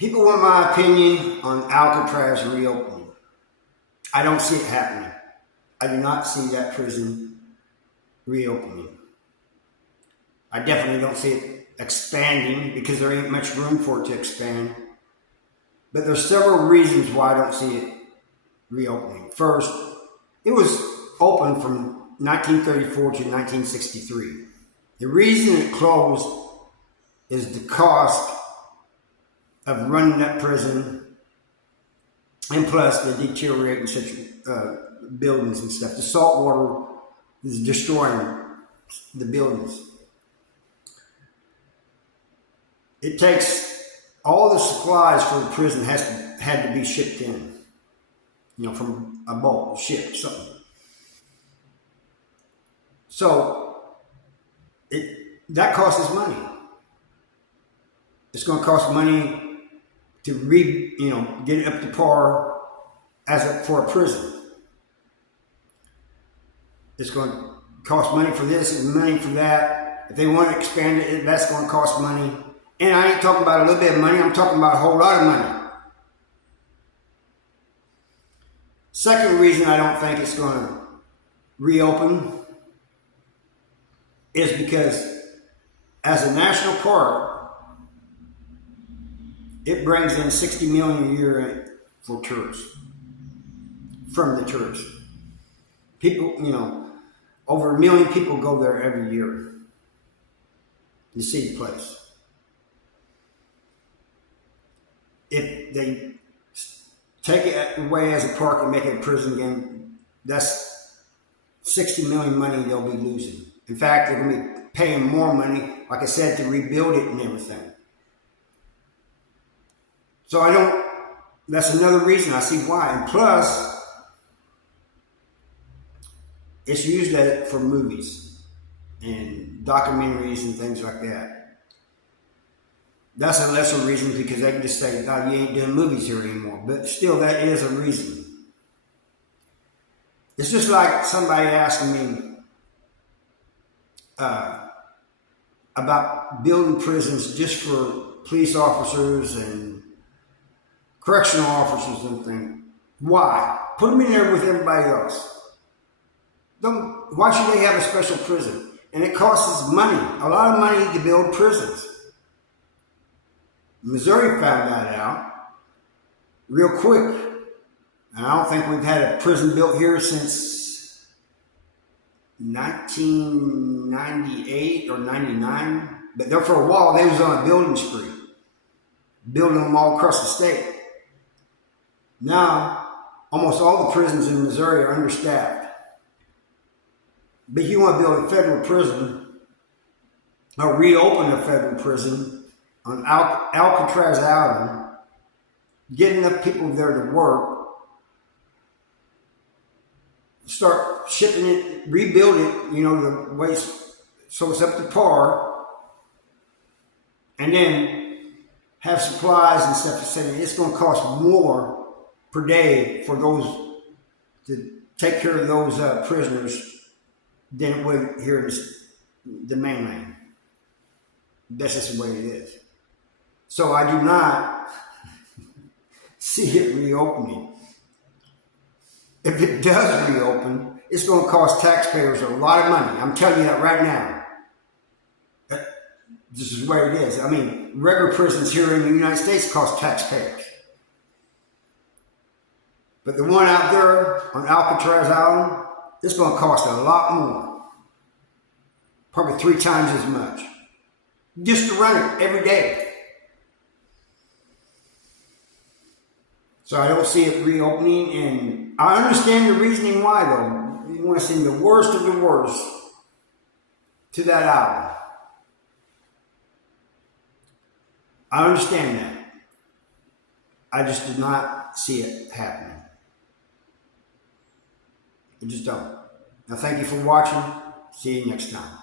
People want my opinion on Alcatraz reopening. I don't see it happening. I do not see that prison reopening. I definitely don't see it expanding because there ain't much room for it to expand. But there's several reasons why I don't see it reopening. First, it was open from 1934 to 1963. The reason it closed is the cost of running that prison, and plus the deteriorating buildings and stuff. The salt water is destroying the buildings. It takes all the supplies for the prison had to be shipped in, from a boat, ship, something. So that costs us money. It's going to cost money to get it up to par for a prison. It's going to cost money for this and money for that. If they want to expand it, that's going to cost money. And I ain't talking about a little bit of money, I'm talking about a whole lot of money. Second reason I don't think it's going to reopen is because as a national park, it brings in $60 million a year for tourists, from the tourists. People, over 1 million people go there every year to see the place. If they take it away as a park and make it a prison again, that's $60 million money they'll be losing. In fact, they're going to be paying more money, like I said, to rebuild it and everything. So that's another reason I see why. And plus, it's used for movies and documentaries and things like that. That's a lesser reason because they can just say, "No, you ain't doing movies here anymore." But still, that is a reason. It's just like somebody asking me about building prisons just for police officers and correctional officers and things. Why? Put them in there with everybody else. Why should they have a special prison? And it costs us money, a lot of money to build prisons. Missouri found that out real quick. And I don't think we've had a prison built here since 1998 or 99. But there for a while, they was on a building spree, building them all across the state. Now, almost all the prisons in Missouri are understaffed. But if you want to build a federal prison, or reopen a federal prison on Alcatraz Island, get enough people there to work, start shipping it, rebuild it, the way so it's up to par, and then have supplies and stuff to send in. It's going to cost more per day for those to take care of those prisoners than it would here in the mainland. That's just the way it is. So I do not see it reopening. If it does reopen, it's going to cost taxpayers a lot of money. I'm telling you that right now. This is where it is. I mean, regular prisons here in the United States cost taxpayers. But the one out there on Alcatraz Island, it's going to cost a lot more. Probably 3 times as much. Just to run it every day. So I don't see it reopening, and I understand the reasoning why, though. You want to send the worst of the worst to that island. I understand that. I just did not see it happening. I just don't. Now, thank you for watching. See you next time.